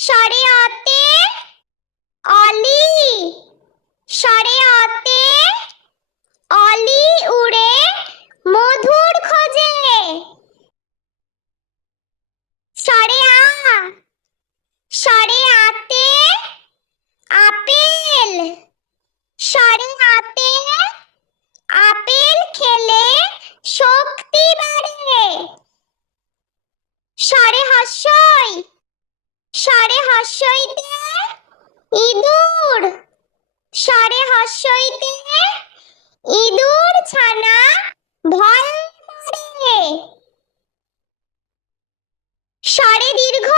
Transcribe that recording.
স্বরে অতে অলি, স্বরে অতে অলি উড়ে মধুর খোঁজে। স্বরে আ, স্বরে আতে আপেল, স্বরে আতে আপেল খেলে শক্তি বাড়ে। স্বরে হস্যই, স্বরে হস্যইতে ইঁদুর, স্বরে হস্যইতে ইঁদুর ছানা ভয় মরে। স্বরে দীর্ঘ